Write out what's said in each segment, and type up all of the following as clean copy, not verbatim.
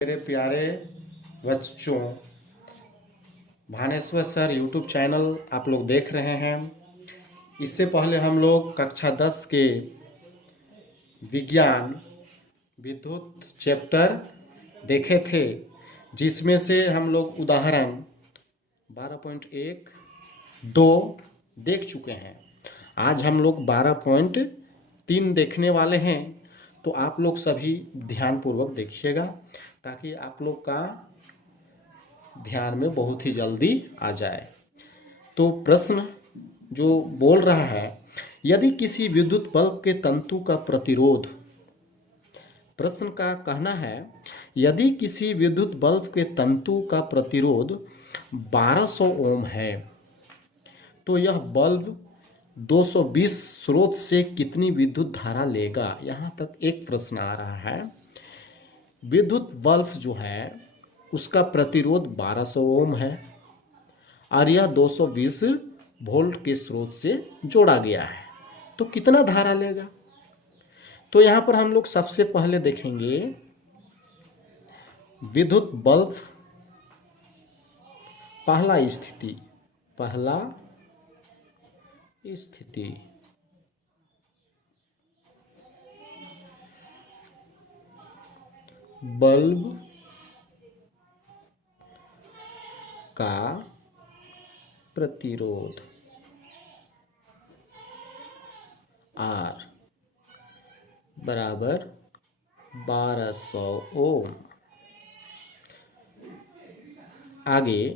मेरे प्यारे बच्चों, भानेश्वर सर यूट्यूब चैनल आप लोग देख रहे हैं। इससे पहले हम लोग कक्षा 10 के विज्ञान विद्युत चैप्टर देखे थे, जिसमें से हम लोग उदाहरण 12.1, 2 देख चुके हैं। आज हम लोग 12.3 देखने वाले हैं। तो आप लोग सभी ध्यानपूर्वक देखिएगा, ताकि आप लोग का ध्यान में बहुत ही जल्दी आ जाए। तो प्रश्न जो बोल रहा है, यदि किसी विद्युत बल्ब के तंतु का प्रतिरोध, प्रश्न का कहना है यदि किसी विद्युत बल्ब के तंतु का प्रतिरोध 1200 ओम है, तो यह बल्ब 220 स्रोत से कितनी विद्युत धारा लेगा। यहाँ तक एक प्रश्न आ रहा है। विद्युत बल्ब जो है उसका प्रतिरोध 1200 ओम है और यह 220 वोल्ट के स्रोत से जोड़ा गया है, तो कितना धारा लेगा। तो यहाँ पर हम लोग सबसे पहले देखेंगे विद्युत बल्ब पहला स्थिति बल्ब का प्रतिरोध R बराबर 1200 ओम। आगे,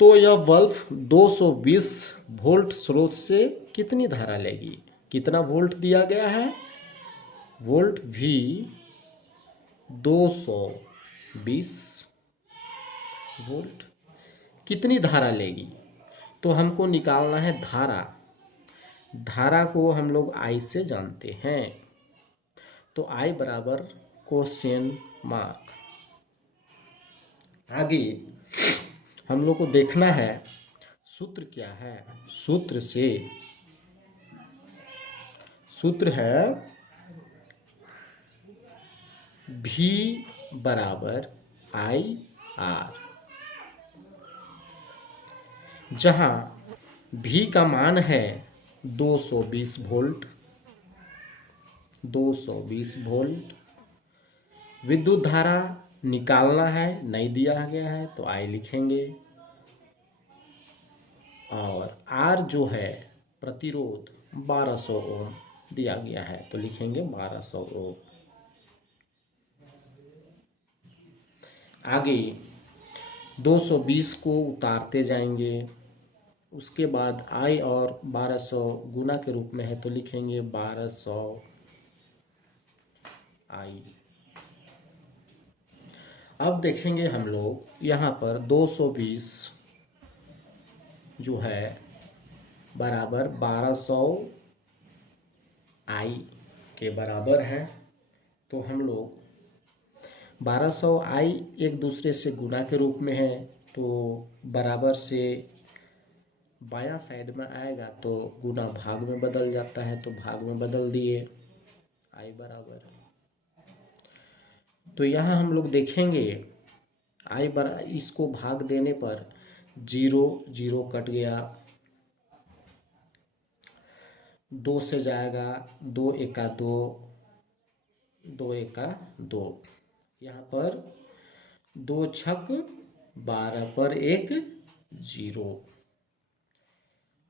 तो यह बल्ब 220 वोल्ट स्रोत से कितनी धारा लेगी। कितना वोल्ट दिया गया है, वोल्ट V 220 वोल्ट, कितनी धारा लेगी। तो हमको निकालना है धारा को हम लोग I से जानते हैं। तो I बराबर क्वेश्चन मार्क। आगे हम लोग को देखना है सूत्र क्या है। सूत्र है V बराबर IR, जहां V का मान है 220 वोल्ट। विद्युत धारा निकालना है, नहीं दिया गया है तो I लिखेंगे। और R जो है प्रतिरोध 1200 ओम दिया गया है, तो लिखेंगे 1200 ओम। आगे 220 को उतारते जाएंगे, उसके बाद I और 1200 गुना के रूप में है, तो लिखेंगे 1200 I। अब देखेंगे हम लोग यहाँ पर 220 जो है बराबर 1200 I के बराबर है। तो हम लोग 1200 I एक दूसरे से गुना के रूप में है, तो बराबर से बायां साइड में आएगा तो गुना भाग में बदल जाता है, तो भाग में बदल दिए I बराबर। तो यहाँ हम लोग देखेंगे I बराबर, इसको भाग देने पर 0 कट गया, 2 से जाएगा 2 एका 2, 2 एका 2, यहाँ पर 2 छक 12 पर 1 0।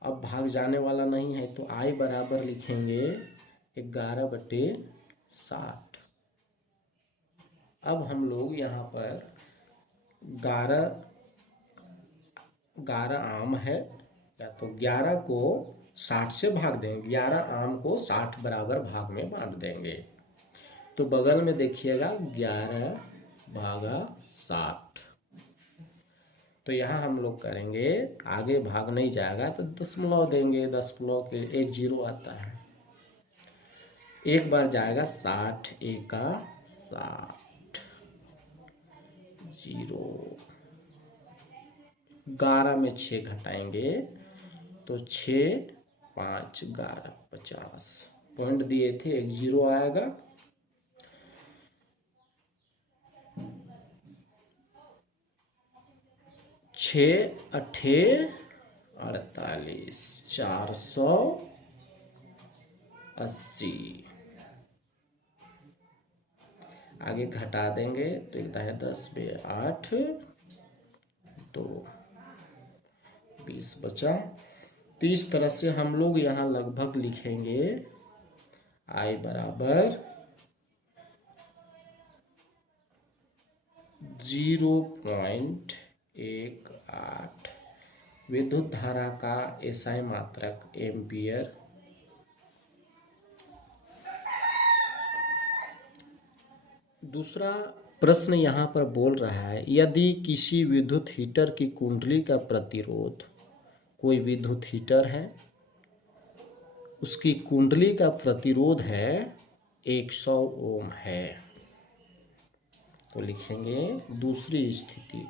अब भाग जाने वाला नहीं है, तो I बराबर लिखेंगे 11/60। अब हम लोग यहाँ पर 11 आम है, या तो 11 को 60 से भाग देंगे, 11 आम को 60 बराबर भाग में बांट देंगे। तो बगल में देखिएगा 11/60। तो यहाँ हम लोग करेंगे, आगे भाग नहीं जाएगा तो दशमलव देंगे, दशमलव के 1 0 आता है, एक बार जाएगा 60 एका 60 0। 11 में 6 घटाएंगे तो 6 5 11 50। पॉइंट दिए थे, 1 0 आएगा। 6 अट्ठे 48, 480। आगे घटा देंगे तो 1 है 10 बे 8 2 20 बचा। तो इस तरह से हम लोग यहाँ लगभग लिखेंगे I बराबर 0.18 विद्युत धारा का एसआई मात्रक एम्पियर। दूसरा प्रश्न यहाँ पर बोल रहा है, यदि किसी विद्युत हीटर की कुंडली का प्रतिरोध, कोई विद्युत हीटर है, उसकी कुंडली का प्रतिरोध है 100 ओम है, तो लिखेंगे दूसरी स्थिति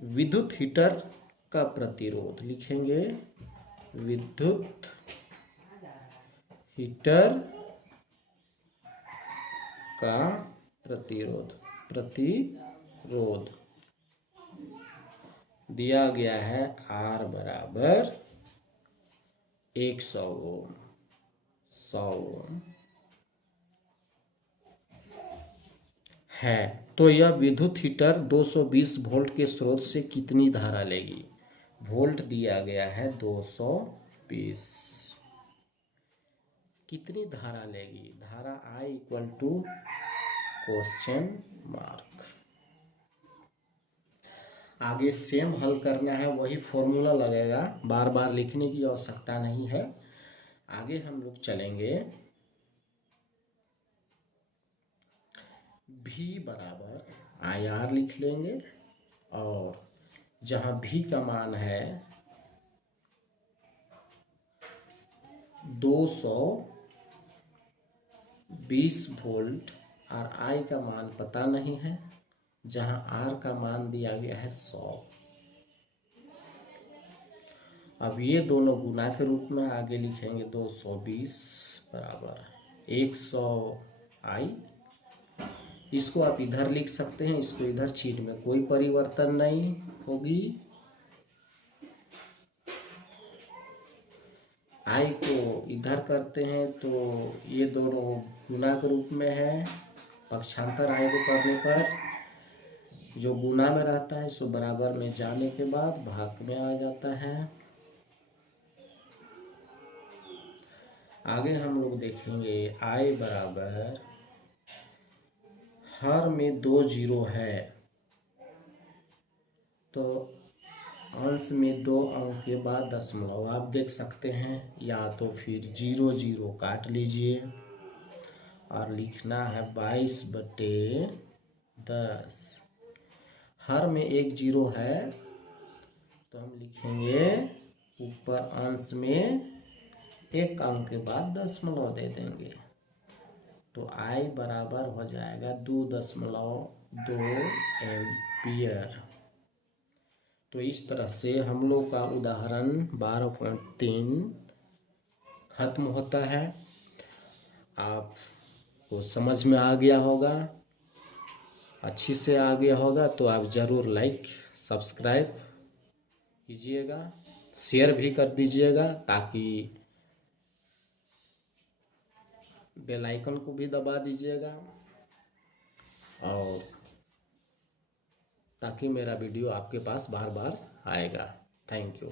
विद्युत हीटर का प्रतिरोध, लिखेंगे विद्युत हीटर का प्रतिरोध दिया गया है R बराबर 100 ओम 100 ओम है। तो यह विद्युत हीटर 220 वोल्ट के स्रोत से कितनी धारा लेगी? वोल्ट दिया गया है 220, कितनी धारा लेगी? धारा I equal to question mark. आगे सेम हल करना है, वही फॉर्मूला लगेगा, बार बार लिखने की आवश्यकता नहीं है। आगे हम लोग चलेंगे, V बराबर IR लिख लेंगे, और जहाँ V का मान है 220 वोल्ट और I का मान पता नहीं है, जहाँ R का मान दिया गया है 100। अब ये दोनों गुना के रूप में आगे लिखेंगे 220 बराबर 100 I। इसको आप इधर लिख सकते हैं, इसको इधर चिन्ह में कोई परिवर्तन नहीं होगी। I को इधर करते हैं तो ये दोनों गुना के रूप में है, पक्षांतर I को करने पर जो गुना में रहता है सो बराबर में जाने के बाद भाग में आ जाता है। आगे हम लोग देखेंगे I बराबर, हर में 2 जीरो है, तो अंश में 2 अंक के बाद दशमलव आप देख सकते हैं, या तो फिर 0 0 काट लीजिए और लिखना है 22/10। हर में 1 जीरो है तो हम लिखेंगे ऊपर अंश में 1 अंक के बाद दशमलव दे देंगे, तो I बराबर हो जाएगा 2.2 एम्पियर। तो इस तरह से हम लोग का उदाहरण 12.3 खत्म होता है। आपको समझ में आ गया होगा, अच्छी से आ गया होगा, तो आप ज़रूर लाइक सब्सक्राइब कीजिएगा, शेयर भी कर दीजिएगा, ताकि बेल आइकन को भी दबा दीजिएगा, और ताकि मेरा वीडियो आपके पास बार बार आएगा। Thank you.